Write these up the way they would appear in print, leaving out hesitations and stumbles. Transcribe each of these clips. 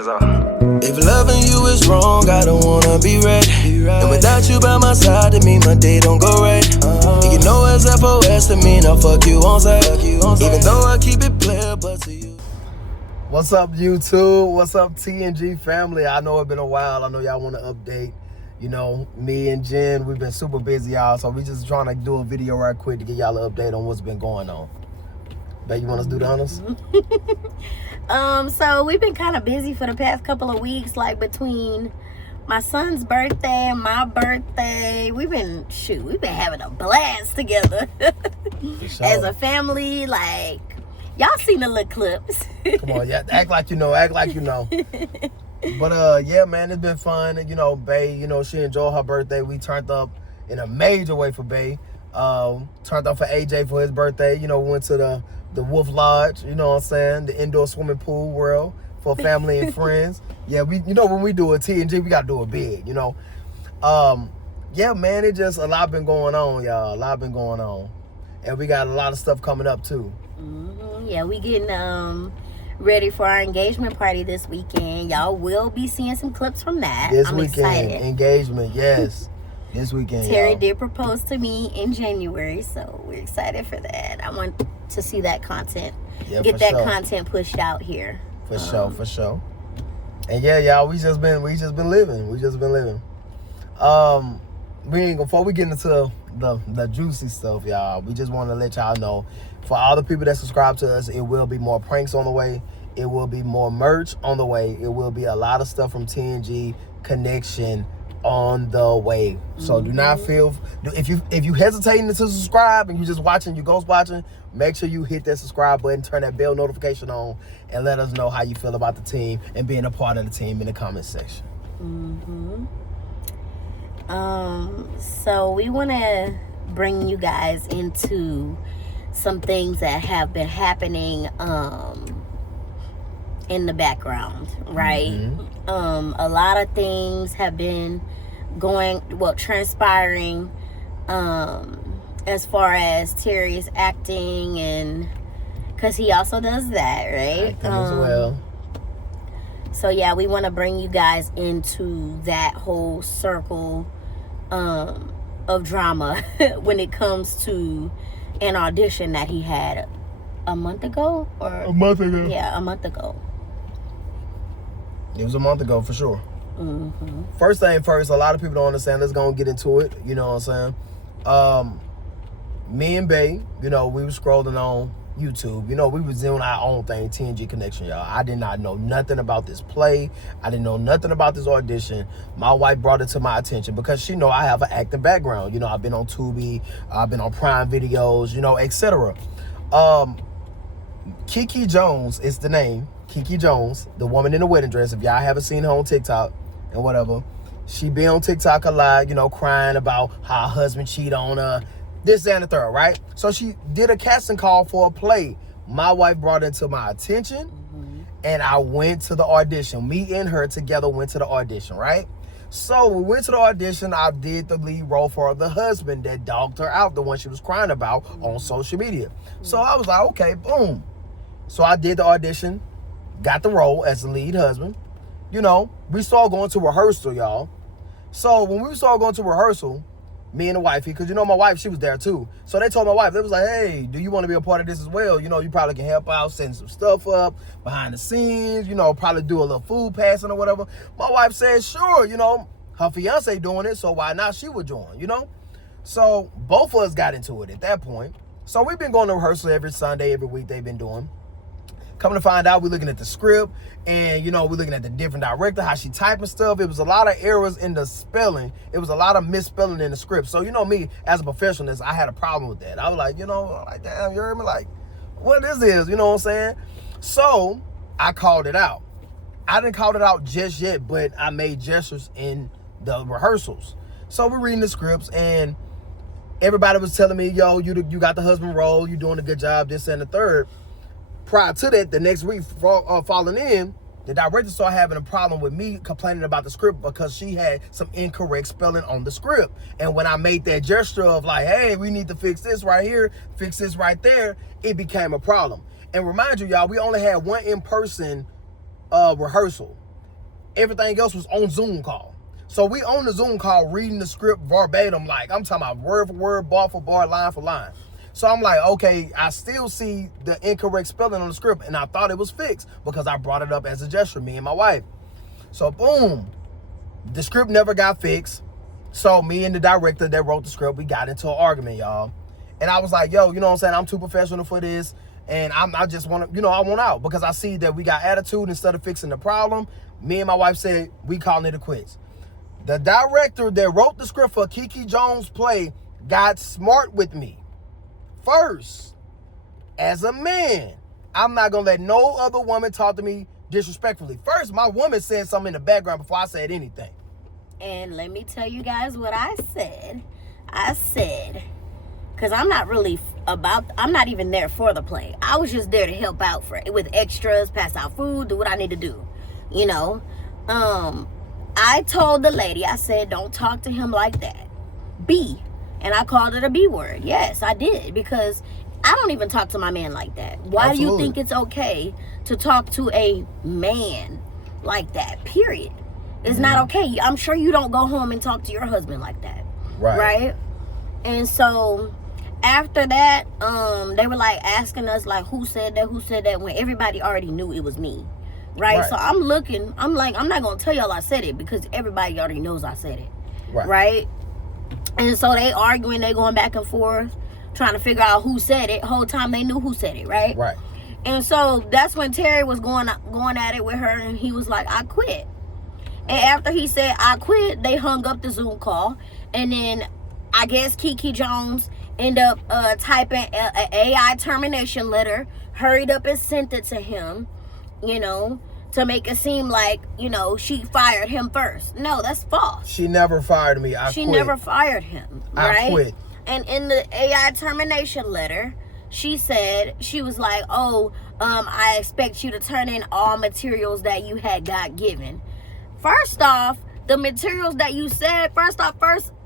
If loving you is wrong, I don't wanna be right. And without you by my side, it mean my day don't go right. And you know as FOS to me, now fuck you on side. Even though I keep it player, but to you. What's up, YouTube? What's up, TNG family? I know it's been a while. I know y'all want to update. You know, me and Jen, we've been super busy, y'all. So we just trying to do a video right quick to get y'all an update on what's been going on. Babe, you want us to do the honors? So we've been kind of busy for the past couple of weeks, like between my son's birthday and my birthday. We've been having a blast together as a family. Like, y'all seen the little clips. Come on, yeah, act like you know. But yeah, man, it's been fun. You know, Bae, you know, she enjoyed her birthday. We turned up in a major way for Bae. Turned up for AJ for his birthday. You know, we went to the Wolf Lodge, you know what I'm saying? The indoor swimming pool world for family and friends. Yeah, you know, when we do a TNG, we got to do it big, you know? Yeah, man, it just, a lot been going on, y'all. A lot been going on. And we got a lot of stuff coming up, too. Yeah, we getting ready for our engagement party this weekend. Y'all will be seeing some clips from that. This I'm weekend, excited. Engagement, yes. This weekend, Terry y'all did propose to me in January, so we're excited for that. I want to see that content. Yeah, get that sure. Content pushed out here. For sure. And yeah, y'all, we just been living. Before we get into the juicy stuff, y'all, we just want to let y'all know, for all the people that subscribe to us, it will be more pranks on the way. It will be more merch on the way. It will be a lot of stuff from TNG Connection on the way. So do not feel, if you hesitating to subscribe and you just watching, you ghost watching, make sure you hit that subscribe button, turn that bell notification on, and let us know how you feel about the team and being a part of the team in the comment section. So we want to bring you guys into some things that have been happening in the background, right? A lot of things have been transpiring as far as Terry's acting, and because he also does that, right? Acting as well. So yeah, we want to bring you guys into that whole circle of drama when it comes to an audition that he had a month ago. Yeah, a month ago. It was a month ago for sure. First thing first, a lot of people don't understand. Let's go and get into it. You know what I'm saying? Me and Bae, you know, we were scrolling on YouTube. You know, we was doing our own thing, TNG Connection, y'all. I did not know nothing about this play. I didn't know nothing about this audition. My wife brought it to my attention because she know I have an acting background. You know, I've been on Tubi, I've been on Prime Videos, you know, etc. Keke Jones is the name. Keke Jones, the woman in the wedding dress. If y'all haven't seen her on TikTok and whatever, she be on TikTok a lot, you know, crying about how her husband cheated on her, this, that, and the third, right? So she did a casting call for a play. My wife brought it to my attention, and I went to the audition. Me and her together went to the audition, right? So we went to the audition. I did the lead role for the husband that dogged her out, the one she was crying about on social media. So I was like, okay, boom. So I did the audition, got the role as the lead husband. You know, we started going to rehearsal, y'all. So when we started going to rehearsal, me and the wifey, because you know my wife, she was there too. So they told my wife, they was like, hey, do you want to be a part of this as well? You know, you probably can help out, setting some stuff up behind the scenes, you know, probably do a little food passing or whatever. My wife said, sure, you know, her fiance doing it, so why not she would join, you know? So both of us got into it at that point. So we've been going to rehearsal every Sunday, every week they've been doing. Coming to find out, we're looking at the script, and, you know, we're looking at the different director, how she typing stuff. It was a lot of errors in the spelling. It was a lot of misspelling in the script. So, you know, me, as a professionalist, I had a problem with that. I was like, you know, like, damn, you heard me? Like, what is this? You know what I'm saying? So I called it out. I didn't call it out just yet, but I made gestures in the rehearsals. So we're reading the scripts, and everybody was telling me, yo, you got the husband role. You're doing a good job, this and the third. Prior to that, the next week, falling in, the director started having a problem with me complaining about the script because she had some incorrect spelling on the script. And when I made that gesture of like, hey, we need to fix this right here, fix this right there, it became a problem. And remind you, y'all, we only had one in-person rehearsal. everything else was on Zoom call. So we on the Zoom call reading the script verbatim, like I'm talking about word for word, bar for bar, line for line. So I'm like, okay, I still see the incorrect spelling on the script, and I thought it was fixed because I brought it up as a gesture, me and my wife. So boom, the script never got fixed. So me and the director that wrote the script, we got into an argument, y'all. And I was like, yo, you know what I'm saying? I'm too professional for this. And I just want to, you know, I want out because I see that we got attitude instead of fixing the problem. Me and my wife said, we calling it a quits. The director that wrote the script for Keke Jones' play got smart with me. First, as a man, I'm not going to let no other woman talk to me disrespectfully. First, my woman said something in the background before I said anything. And let me tell you guys what I said. I said, because I'm not really I'm not even there for the play. I was just there to help out with extras, pass out food, do what I need to do. You know? I told the lady, I said, don't talk to him like that. B. And I called it a B word. Yes, I did. Because I don't even talk to my man like that. Why do you think it's okay to talk to a man like that? Period. It's not okay. I'm sure you don't go home and talk to your husband like that. Right? And so after that, they were like asking us like who said that when everybody already knew it was me. Right? So I'm looking, I'm like, I'm not gonna tell y'all I said it because everybody already knows I said it. Right? And so they arguing, they going back and forth, trying to figure out who said it. Whole time they knew who said it, right? And so that's when Terry was going at it with her, and he was like, I quit. And after he said I quit, they hung up the Zoom call. And then I guess Keke Jones ended up typing an AI termination letter, hurried up and sent it to him, you know, to make it seem like, you know, she fired him first. No, that's false. She never fired me. She quit. Never fired him, right? I quit. And in the AI termination letter, she said, she was like, I expect you to turn in all materials that you had got given. First off, the materials that you said, first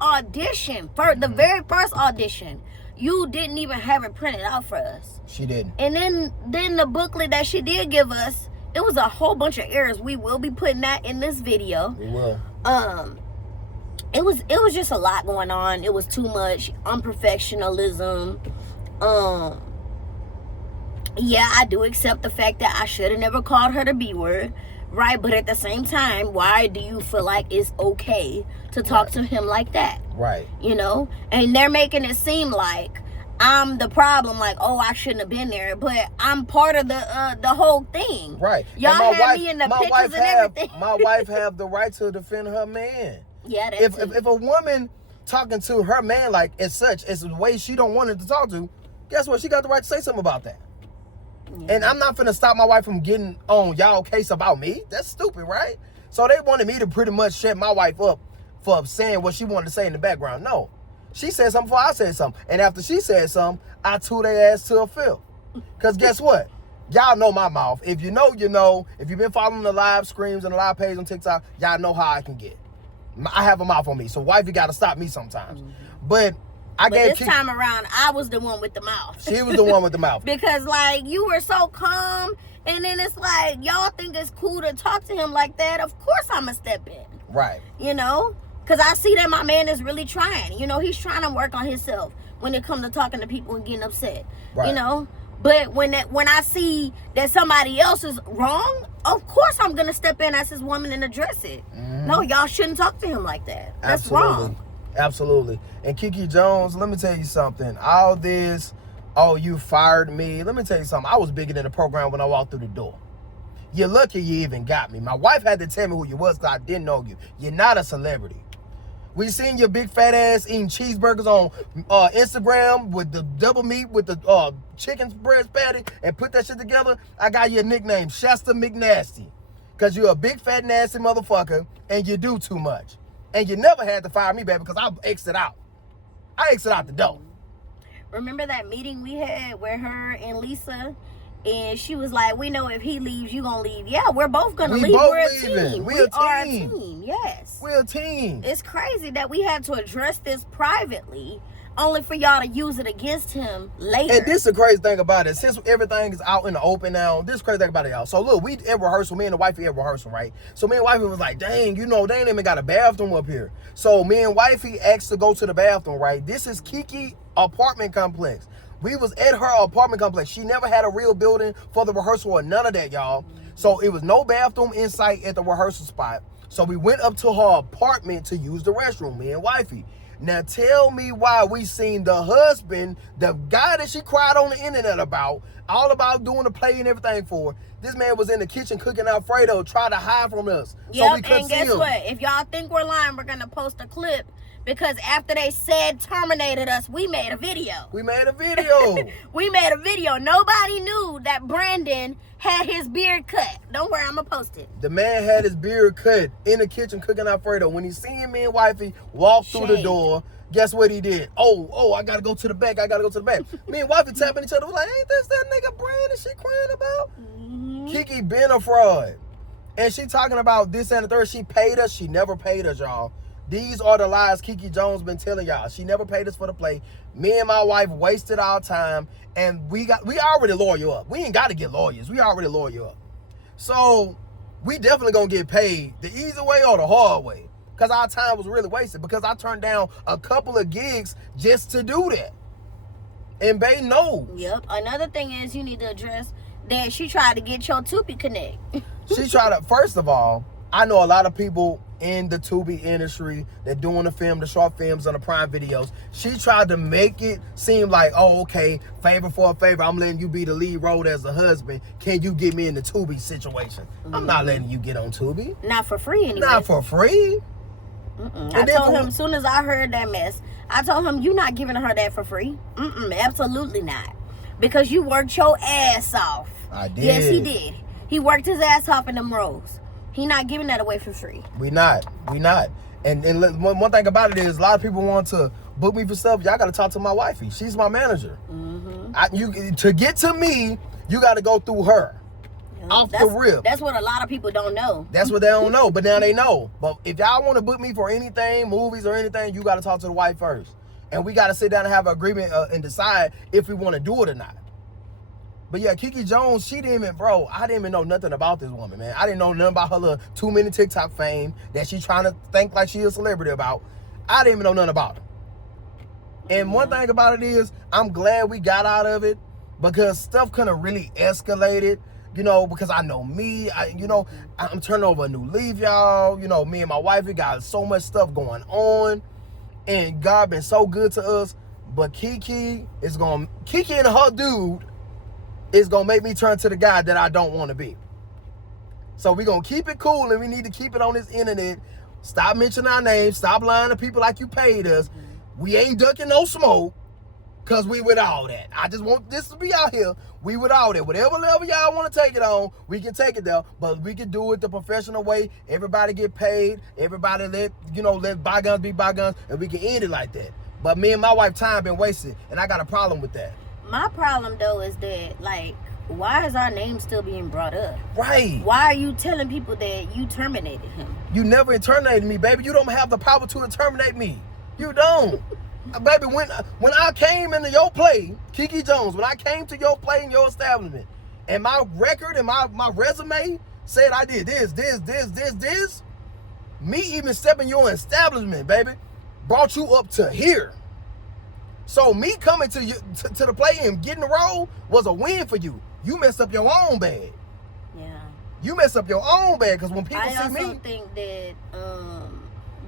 audition, the very first audition, you didn't even have it printed out for us. She didn't. And then the booklet that she did give us, it was a whole bunch of errors. We will be putting that in this video. We will. It was just a lot going on. It was too much unprofessionalism. Yeah, I do accept the fact that I should have never called her the B word. Right, but at the same time, why do you feel like it's okay to talk to him like that? Right. You know? And they're making it seem like I'm the problem, like, I shouldn't have been there, but I'm part of the whole thing. Right. Y'all had me in the pictures and everything. My wife have the right to defend her man. Yeah, if a woman talking to her man like as such, it's the way she don't want it to talk to, guess what? She got the right to say something about that. Yeah. And I'm not finna stop my wife from getting on y'all case about me. That's stupid, right? So they wanted me to pretty much shut my wife up for saying what she wanted to say in the background. No. She said something before I said something. And after she said something, I threw their ass to a filth. Because guess what? Y'all know my mouth. If you know, you know. If you've been following the live streams and the live page on TikTok, y'all know how I can get. I have a mouth on me. So wife, you got to stop me sometimes. But this time around, I was the one with the mouth. She was the one with the mouth. Because, like, you were so calm, and then it's like, y'all think it's cool to talk to him like that. Of course I'm going to step in. Right. You know? Because I see that my man is really trying. You know, he's trying to work on himself when it comes to talking to people and getting upset. Right. You know? But when I see that somebody else is wrong, of course I'm going to step in as his woman and address it. Mm-hmm. No, y'all shouldn't talk to him like that. That's wrong. Absolutely. And Keke Jones, let me tell you something. All this, you fired me. Let me tell you something. I was bigger than the program when I walked through the door. You're lucky you even got me. My wife had to tell me who you was because I didn't know you. You're not a celebrity. We seen your big fat ass eating cheeseburgers on Instagram with the double meat with the chicken breast patty and put that shit together. I got you a nickname, Shasta McNasty. Because you're a big fat nasty motherfucker and you do too much. And you never had to fire me, baby, because I exit out. I exit out the door. Remember that meeting we had where her and Lisa, and she was like, we know if he leaves, you gonna leave. Yeah, we're both gonna leave. We're a team. We are a team. Yes. We're a team. It's crazy that we had to address this privately only for y'all to use it against him later. And this is the crazy thing about it. Since everything is out in the open now, this is the crazy thing about it, y'all. So look, we at rehearsal, me and the wifey at rehearsal, right? So me and wifey was like, dang, you know, they ain't even got a bathroom up here. So me and wifey asked to go to the bathroom, right? This is Keke apartment complex. We was at her apartment complex. She never had a real building for the rehearsal or none of that, y'all. So it was no bathroom in sight at the rehearsal spot. So we went up to her apartment to use the restroom, me and wifey. Now tell me why we seen the husband, the guy that she cried on the internet about, all about doing the play and everything for. This man was in the kitchen cooking Alfredo, trying to hide from us. Yep, so we couldn't and guess see him. what? If y'all think we're lying, we're gonna post a clip because after they said terminated us, we made a video. We made a video. We made a video. Nobody knew that Brandon had his beard cut. Don't worry, I'm gonna post it. The man had his beard cut in the kitchen cooking Alfredo. When he seen me and wifey walk through the door, guess what he did? Oh, I gotta go to the back. Me and wifey tapping each other. We're like, ain't this that nigga Brandon she crying about? Keke been a fraud. And she talking about this and the third. She paid us. She never paid us, y'all. These are the lies Keke Jones been telling y'all. She never paid us for the play. Me and my wife wasted our time, and we already lawyer up. We ain't got to get lawyers. We already lawyer up. So we definitely gonna get paid the easy way or the hard way, because our time was really wasted. Because I turned down a couple of gigs just to do that, and Bay knows. Yep. Another thing is you need to address that she tried to get your Tubi connect. She tried to. First of all, I know a lot of people in the Tubi industry that doing the short films and the Prime videos. She tried to make it seem like, oh, okay, favor for a favor. I'm letting you be the lead role as a husband. Can you get me in the Tubi situation? I'm not letting you get on Tubi. Not for free anyway. Not for free. I told him as soon as I heard that mess, I told him, you're not giving her that for free. Absolutely not. Because you worked your ass off. I did. Yes, he did. He worked his ass off in them roles. He not giving that away for free. We not. And one thing about it is, a lot of people want to book me for stuff. Y'all got to talk to my wifey. She's my manager. To get to me, you got to go through her. Off the rip. That's what a lot of people don't know. That's what they don't know, but now they know. But if y'all want to book me for anything, movies or anything, you got to talk to the wife first. And we got to sit down and have an agreement and decide if we want to do it or not. But yeah, Keke Jones, I didn't even know nothing about this woman, man. I didn't know nothing about her little 2-minute TikTok fame that she's trying to think like she a celebrity about. I didn't even know nothing about her. And one thing about it is, I'm glad we got out of it, because stuff could have really escalated, because I know me, I'm turning over a new leaf, y'all. Me and my wife, we got so much stuff going on, and God been so good to us. But Keke and her dude is gonna make me turn to the guy that I don't want to be. So we gonna keep it cool, and we need to keep it on this internet. Stop mentioning our names. Stop lying to people like you paid us. We ain't ducking no smoke, because we with all that. I just want this to be out here. We with all that. Whatever level y'all want to take it on, we can take it there. But we can do it the professional way. Everybody get paid. Everybody let bygones be bygones, and we can end it like that. But me and my wife time been wasted, and I got a problem with that. My problem, though, is that, why is our name still being brought up? Right. Why are you telling people that you terminated him? You never terminated me, baby. You don't have the power to terminate me. You don't. Baby, when I came into your play, Keke Jones, when I came to your play in your establishment, and my record and my resume said I did this, me even stepping your establishment, baby, brought you up to here. So me coming to you to the play and getting the role was a win for you. You messed up your own bag. Yeah. You messed up your own bag, because when people see me, I also think that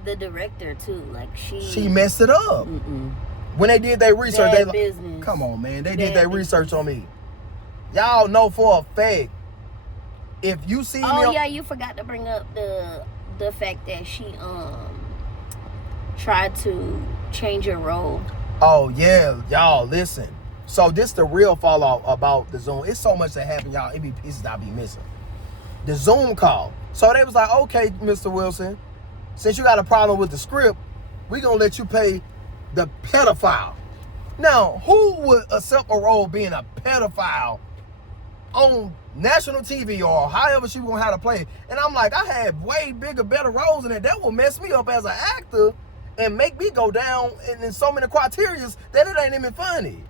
the director too, she messed it up. When they did their research, business. Come on, man, they did their research on me. Y'all know for a fact, if you see me. Oh yeah, you forgot to bring up the fact that she tried to change your role. Oh yeah, y'all listen. So this the real fallout about the Zoom. It's so much that happened, y'all. It be pieces I be missing. The Zoom call. So they was like, okay, Mr. Wilson, since you got a problem with the script, we gonna let you pay the pedophile. Now, who would accept a role being a pedophile on national TV or however she was gonna have to play? And I'm like, I had way bigger, better roles in it. That would mess me up as an actor and make me go down in so many criterias that it ain't even funny.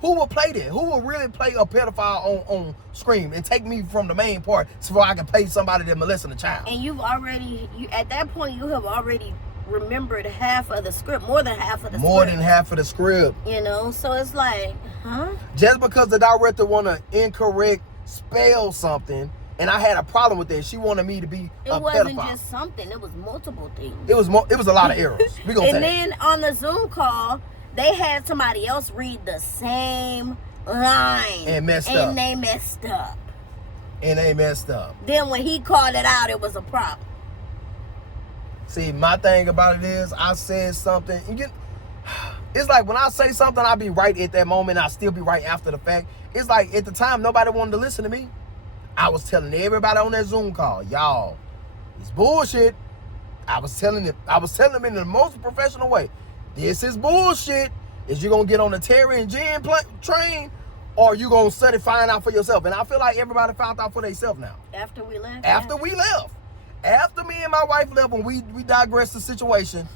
Who will play that? Who will really play a pedophile on screen and take me from the main part so I can play somebody that molesting a child? And at that point, you have already remembered half of the script, more than half of the More script. than half of the script. You know, so it's like, huh? Just because the director want to incorrect spell something, and I had a problem with that. She wanted me to be a pedophile. It wasn't just something. It was multiple things. It was a lot of errors. We gonna and say then on the Zoom call, they had somebody else read the same line. And messed up. And they messed up. And they messed up. Then when he called it out, it was a problem. See, my thing about it is, I said something. It's like when I say something, I be right at that moment. I still be right after the fact. It's like at the time, nobody wanted to listen to me. I was telling everybody on that Zoom call, y'all, it's bullshit. I was telling them in the most professional way. This is bullshit. Is you gonna get on the Terry and Jen train, or you gonna study, find out for yourself? And I feel like everybody found out for themselves now. After we left. After me and my wife left, when we digressed the situation,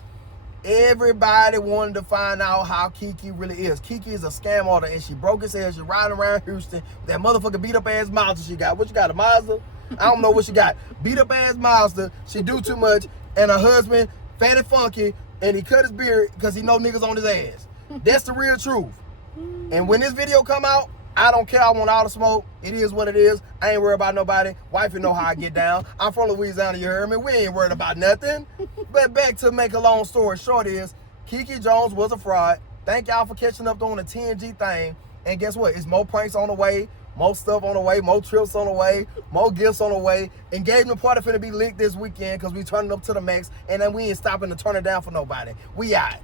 everybody wanted to find out how Keke really is. Keke is a scam artist, and she broke his head. She riding around Houston with that motherfucker beat up ass Mazda she got. What you got, a Mazda? I don't know what she got. Beat up ass Mazda. She do too much, and her husband fat and funky, and he cut his beard because he know niggas on his ass. That's the real truth. And when this video come out, I don't care. I want all the smoke. It is what it is. I ain't worried about nobody. Wifey know how I get down. I'm from Louisiana, you heard me. We ain't worried about nothing. But back to make a long story short is, Keke Jones was a fraud. Thank y'all for catching up on the TNG thing. And guess what? It's more pranks on the way, more stuff on the way, more trips on the way, more gifts on the way. Engagement party finna be leaked this weekend because we turning up to the max. And then we ain't stopping to turn it down for nobody. We out.